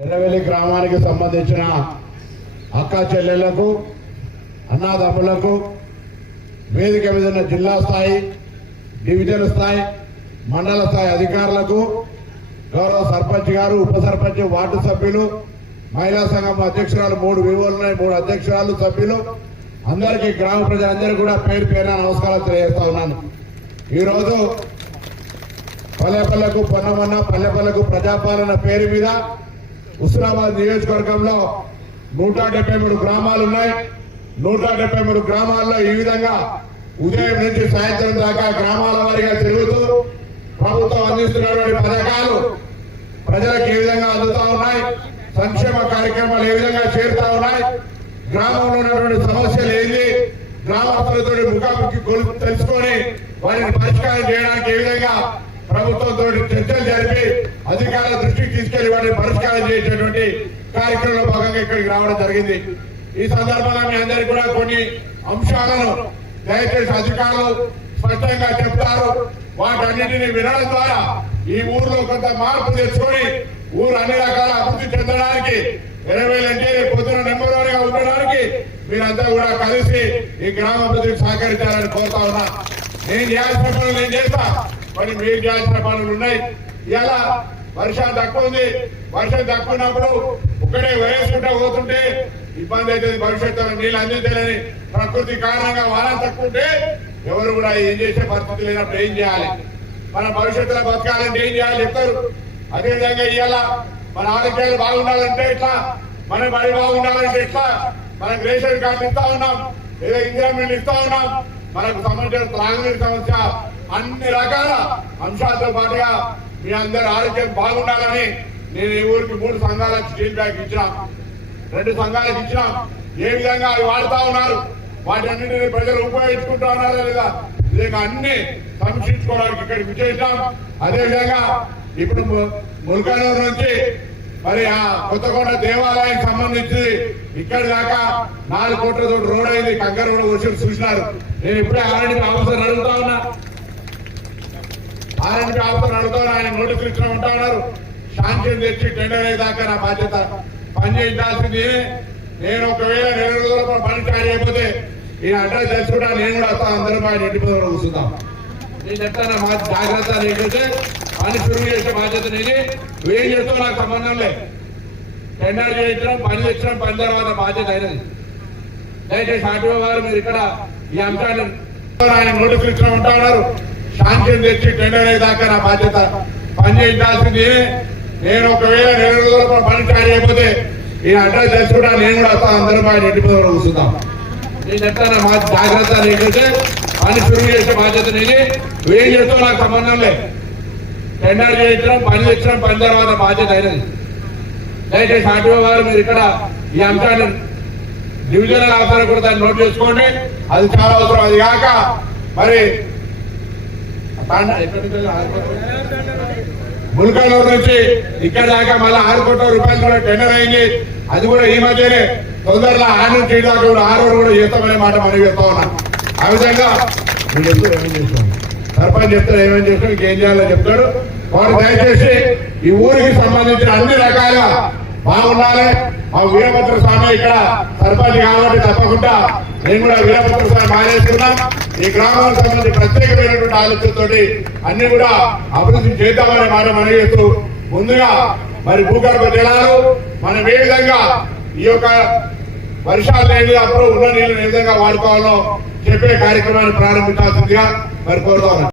ఎర్రవెల్లి గ్రామానికి సంబంధించిన అక్క చెల్లెళ్లకు అన్నదమ్ములకు వేదిక మీద ఉన్న జిల్లా స్థాయి డివిజన్ స్థాయి మండల స్థాయి అధికారులకు గౌరవ సర్పంచ్ గారు ఉప సర్పంచ్ వార్డు సభ్యులు మహిళా సంఘం అధ్యక్షురాలు 3 వివోలు ఉన్నాయి 3 అధ్యక్షురాలు సభ్యులు అందరికీ గ్రామ ప్రజలందరూ కూడా పేరు పేరున నమస్కారాలు తెలియజేస్తా ఉన్నాను। ఈరోజు పల్లెపల్లకు పొన్నమన్న పల్లెపల్లకు ప్రజాపాలన పేరు మీద హుస్నాబాద్ నియోజకవర్గంలో 173 గ్రామాలు ఉన్నాయి। 173 గ్రామాల్లో ఈ విధంగా ఉదయం నుంచి సాయంత్రం దాకా గ్రామాల వారీగా తిరుగుతూ ప్రభుత్వం అందిస్తున్నటువంటి పథకాలు ప్రజలకు ఏ విధంగా అందుతా ఉన్నాయి, సంక్షేమ కార్యక్రమాలు ఏ విధంగా చేరుతా ఉన్నాయి, గ్రామంలో ఉన్నటువంటి సమస్యలు ఏంటి, గ్రామస్తులతో ముఖాముఖి తెలుసుకొని వాటిని పరిష్కారం చేయడానికి ఏ విధంగా ప్రభుత్వంతో చర్చలు జరిపి అధికారుల దృష్టికి తీసుకెళ్లి వాటిని పరిష్కారం చేసేటువంటి కార్యక్రమంలో భాగంగా ఇక్కడికి రావడం జరిగింది। ఈ సందర్భంగా మీ అందరికీ కూడా కొన్ని అంశాలను దయచేసి అధికారులు స్పష్టంగా చెప్తారు। వాటన్నిటిని వినడం ద్వారా ఈ ఊర్లో కొంత మార్పు తెచ్చుకొని ఊరు అన్ని రకాల అభివృద్ధి చెందడానికి 20 అంటే పొద్దున నెంబర్ 1 గా ఉండడానికి మీరంతా కూడా కలిసి ఈ గ్రామ అభివృద్ధికి సహకరించాలని కోరుతా ఉన్నా। నేను చేయాల్సిన పనులు నేను చేస్తా, మరి మీరు చేయాల్సిన పనులు ఉన్నాయి। ఇలా వర్షం తక్కువ ఉంది, వర్షం తక్కువ ఉన్నప్పుడు ఒక్కడే వేసుకుంటా పోతుంటే ఇబ్బంది అవుతుంది, భవిష్యత్తులో నీళ్ళు అందించాలని ప్రకృతి కారణంగా వాన తక్కువ ఉంటే ఎవరు కూడా ఏం చేసే పరిస్థితి లేనప్పుడు ఏం చేయాలి, మన భవిష్యత్తులో బతకాలంటే ఏం చేయాలి చెప్తారు। అదేవిధంగా ఇవాళ మన ఆరోగ్యాలు బాగుండాలంటే ఎట్లా, మన బడి బాగుండాలంటే ఎట్లా, మనకు రేషన్ కార్డు ఇస్తా ఉన్నాం, ఏదో ఇందిరామిల్లు ఇస్తా ఉన్నాం, మనకు సంబంధించిన త్రాగునీరు సమస్య అన్ని రకాల అంశాలతో పాటుగా మీ అందరి ఆరోగ్యం బాగుండాలని నేను ఈ ఊరికి 3 సంఘాలకు స్టీల్ బ్యాగ్ ఇచ్చినాం, 2 సంఘాలకు ఇచ్చినాం। ఏ విధంగా అవి వాడుతా ఉన్నారు, వాటి అన్నింటినీ ప్రజలు ఉపయోగించుకుంటా ఉన్నారా లేదా, విధంగా అన్ని సమీక్షించుకోవడానికి ఇక్కడికి విచ్చేసాం। అదేవిధంగా ఇప్పుడు ముల్కానూరు నుంచి మరి ఆ కొత్తకోట దేవాలయానికి సంబంధించి ఇక్కడి దాకా 4 కోట్లతో రోడ్ అయింది, కంకర కూడా వచ్చి చూసినారు। నేను ఇప్పుడే ఆర్ఎండ్బి ఆఫీసర్ అడుగుతా ఉన్నా, ఆయన నోటీసులు ఇచ్చిన ఉంటా ఉన్నారు, శాంక్షన్ తెచ్చి టెండర్ అయ్యేదాకా నా బాధ్యత, పని చేయించాల్సింది నేను। ఒకవేళ 2 రోజుల పని స్టార్ట్ అయిపోతే ఈ అడ్రస్ తెలుసుకుంటా, నేను కూడా వస్తా, అందరం ఆయన ఇంటి మీద కూర్చుందాం। నేను చెప్తాను మా జాగ్రత్త, ఏంటంటే పని షురూ చేసే బాధ్యత నేను, ఏం చేస్తూ నాకు సంబంధం లేదు, టెండర్ చేయించడం పని తెచ్చడం పని తర్వాత బాధ్యత అయినది। దయచేసి ఆర్టీఓ గారు మీరు ఇక్కడ ఈ అంశాన్ని ఆయన నోటీసులు ఇచ్చిన ఉంటా ఉన్నారు, శాంక్షన్ తెచ్చి టెండర్ అయ్యేదాకా నా బాధ్యత, పని చేయించాల్సింది నేను। ఒకవేళ 2 రోజుల పని స్టార్ట్ అయిపోతే ఈ అడ్రస్ తెలుసుకుంటా, నేను కూడా వస్తా, అందరం ఆయన ఇంటి మీద కూర్చుందాం। నేను చెప్తాను మా జాగ్రత్త, ఏంటంటే పని షురూ చేసే బాధ్యత నేను, ఏం చేస్తూ నాకు సంబంధం లేదు, టెండర్ చేయించడం పని తెచ్చడం పని తర్వాత బాధ్యత అయినది। దయచేసి ఆర్టీఓ గారు మీరు ఇక్కడ ఈ అంశాన్ని డివిజనల్ ఆఫీసర్ కూడా దాన్ని నోట్ చేసుకోండి, అది చాలా అవసరం। అది కాక మరి ముల్కానూరు నుంచి ఇక్కడ దాకా మళ్ళీ 6 కోట్ల రూపాయలు కూడా టెండర్ అయింది, అది కూడా ఈ మధ్యనే తొందరలో 6 నుంచి 7 దాకా కూడా 6 కూడా చేస్తామనే మాట మనం చెప్తా ఉన్నాం। ఆ విధంగా ఏమేం చేస్తాం, సర్పంచ్ చెప్తాడు ఏమేం చేస్తాం, ఇంకేం చేయాలో చెప్తాడు। వారు దయచేసి ఈ ఊరికి సంబంధించిన అన్ని రకాలుగా బాగుండాలి। ఆ వీరభద్ర స్వామి ఇక్కడ సర్పంచ్ కాబట్టి తప్పకుండా నేను కూడా వీరభద్ర స్వామి మానేస్తున్నాం। ఈ గ్రామానికి సంబంధించి ప్రత్యేకమైనటువంటి ఆలోచనతో అన్ని కూడా అభివృద్ధి చేద్దామనే మాట మనం చేస్తూ, ముందుగా మరి భూగర్భ జలాలు మనం ఏ విధంగా ఈ యొక్క వర్షాలు లేని అప్పుడు ఉన్న నీళ్ళని ఏ విధంగా వాడుకోవాలో చెప్పే కార్యక్రమాన్ని ప్రారంభించాల్సిందిగా మరి కోరుతా ఉన్నాం।